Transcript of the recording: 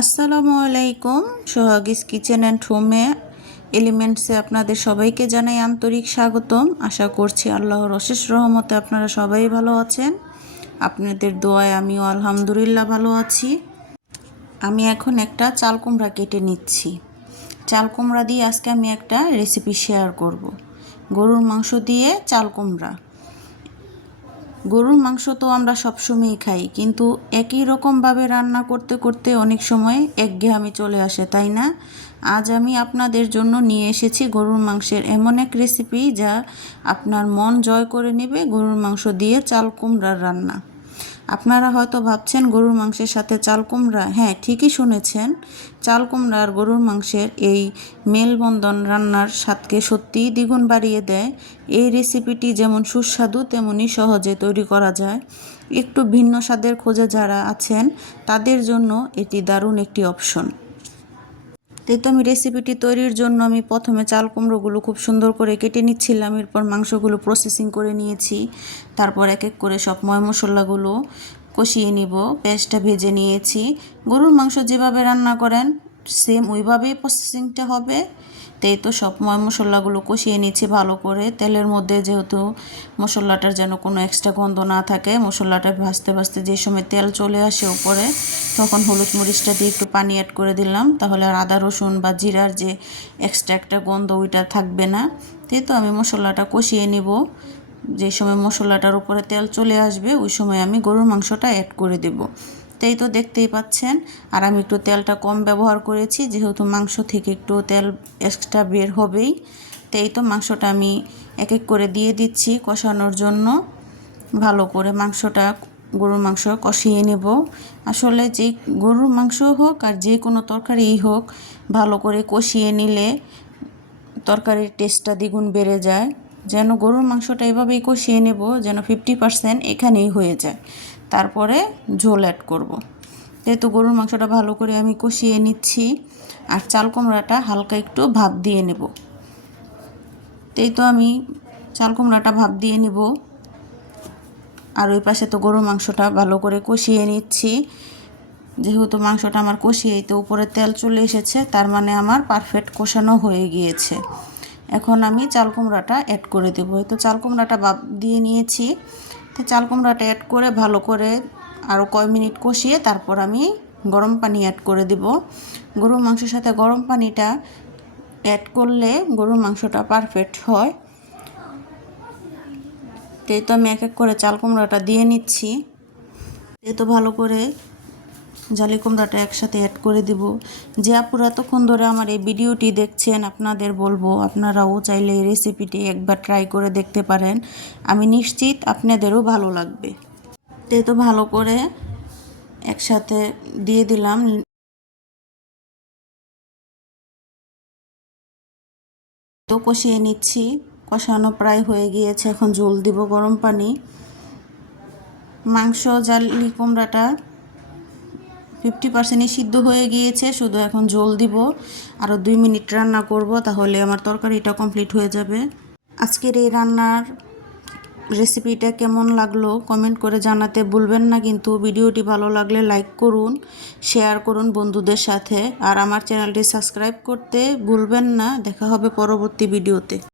আসসালামু আলাইকুম। সোহাগিস kitchen and হোমে এলিমেন্টসে আপনাদের সবাইকে জানাই আন্তরিক স্বাগতম। আশা করছি আল্লাহর অশেষ রহমতে আপনারা সবাই ভালো আছেন। আপনাদের দোয়ায় আমিও আলহামদুলিল্লাহ ভালো আছি। আমি এখন একটা চাল কুমড়া কেটে নিচ্ছি। চাল কুমড়া দিয়ে আজকে আমি একটা রেসিপি শেয়ার করব। গরুর মাংস দিয়ে চাল কুমড়া। গরুর মাংস তো আমরা সবসময়ই খাই, কিন্তু একই রকমভাবে রান্না করতে করতে অনেক সময় একঘেয়েমি চলে আসে, তাই না? আজ আমি আপনাদের জন্য নিয়ে এসেছি গরুর মাংসের এমন এক রেসিপি যা আপনার মন জয় করে নেবে। গরুর মাংস দিয়ে চাল কুমড়ার রান্না। আপনারা হয়তো ভাবছেন গরুর মাংসের সাথে চাল কুমড়া। হ্যাঁ, ঠিকই শুনেছেন। চাল কুমড়া আর গরুর মাংসের এই মেলবন্ধন রান্নার স্বাদকে সত্যিই দ্বিগুণ বাড়িয়ে দেয়। এই রেসিপিটি যেমন সুস্বাদু তেমনই সহজে তৈরি করা যায়। একটু ভিন্ন স্বাদের খোঁজে যারা আছেন তাদের জন্য এটি দারুণ একটি অপশন। তাই তো আমি রেসিপিটি তৈরির জন্য আমি প্রথমে চাল কুমড়োগুলো খুব সুন্দর করে কেটে নিচ্ছিলাম। এরপর মাংসগুলো প্রসেসিং করে নিয়েছি। তারপর এক এক করে সব মশলাগুলো কষিয়ে নিব। পেঁয়াজটা ভেজে নিয়েছি। গরুর মাংস যেভাবে রান্না করেন সেম ওইভাবেই প্রসেসিংটা হবে। তাই তো সব মশলাগুলো কষিয়ে নিচ্ছি ভালো করে তেলের মধ্যে, যেহেতু মশলাটার যেন কোনো এক্সট্রা গন্ধ না থাকে। মশলাটা ভাজতে ভাজতে যে সময় তেল চলে আসে উপরে, তখন হলুদ মরিচটা দিয়ে একটু পানি অ্যাড করে দিলাম। তাহলে আর আদা রসুন বা জিরার যে এক্সট্রা একটা গন্ধ ওইটা থাকবে না। তাই তো আমি মশলাটা কষিয়ে নিব। যে সময় মশলাটার উপরে তেল চলে আসবে ওই সময় আমি গরুর মাংসটা অ্যাড করে দেব। তাই তো দেখতেই পাচ্ছেন। আর আমি একটু তেলটা কম ব্যবহার করেছি, যেহেতু মাংস থেকে একটু তেল এক্সট্রা বের হবেই। তাই তো মাংসটা আমি এক এক করে দিয়ে দিচ্ছি কষানোর জন্য। ভালো করে মাংসটা, গরুর মাংস কষিয়ে নেব। আসলে যে গরুর মাংস হোক আর যে কোনো তরকারিই হোক, ভালো করে কষিয়ে নিলে তরকারির টেস্টটা দ্বিগুণ বেড়ে যায়। যেন গরুর মাংসটা এভাবেই কষিয়ে নেব যেন 50% এখানেই হয়ে যায়। তারপরে ঝোল অ্যাড করব। যেহেতু গরুর মাংসটা ভালো করে আমি কষিয়ে নিচ্ছি। আর চাল কুমড়াটা হালকা একটু ভাপ দিয়ে নেব। তাই তো আমি চাল কুমড়াটা ভাপ দিয়ে নেব। আর ওই পাশে তো গরুর মাংসটা ভালো করে কষিয়ে নিচ্ছি। যেহেতু মাংসটা আমার কষিয়েই তো উপরে তেল চলে এসেছে, তার মানে আমার পারফেক্ট কষানো হয়ে গিয়েছে। এখন আমি চাল কুমড়াটা অ্যাড করে দেবো। তো চাল কুমড়াটা ভাপ দিয়ে নিয়েছি। তো চাল কুমড়াটা অ্যাড করে ভালো করে আরও কয় মিনিট কষিয়ে তারপর আমি গরম পানি অ্যাড করে দেব। গরুর মাংসের সাথে গরম পানিটা অ্যাড করলে গরুর মাংসটা পারফেক্ট হয়। তাই তো আমি এক এক করে চাল কুমড়াটা দিয়ে নিচ্ছি। তাই তো ভালো করে জালি কুমড়াটা একসাথে অ্যাড করে দিব। যে আপুরা এতক্ষণ ধরে আমার এই ভিডিওটি দেখছেন, আপনাদের বলবো আপনারাও চাইলে এই রেসিপিটি একবার ট্রাই করে দেখতে পারেন। আমি নিশ্চিত আপনাদেরও ভালো লাগবে। তাই তো ভালো করে একসাথে দিয়ে দিলাম। তো কষিয়ে নিচ্ছি। কষানো প্রায় হয়ে গিয়েছে, এখন ঝোল দিব গরম পানি। মাংস জালি কুমড়াটা 50%ই সিদ্ধ হয়ে গিয়েছে, শুধু এখন ঝোল দিব। আরও 2 মিনিট রান্না করব, তাহলে আমার তরকারিটা কমপ্লিট হয়ে যাবে। আজকের এই রান্নার রেসিপিটা কেমন লাগলো কমেন্ট করে জানাতে ভুলবেন না। কিন্তু ভিডিওটি ভালো লাগলে লাইক করুন, শেয়ার করুন বন্ধুদের সাথে। আর আমার চ্যানেলটি সাবস্ক্রাইব করতে ভুলবেন না। দেখা হবে পরবর্তী ভিডিওতে।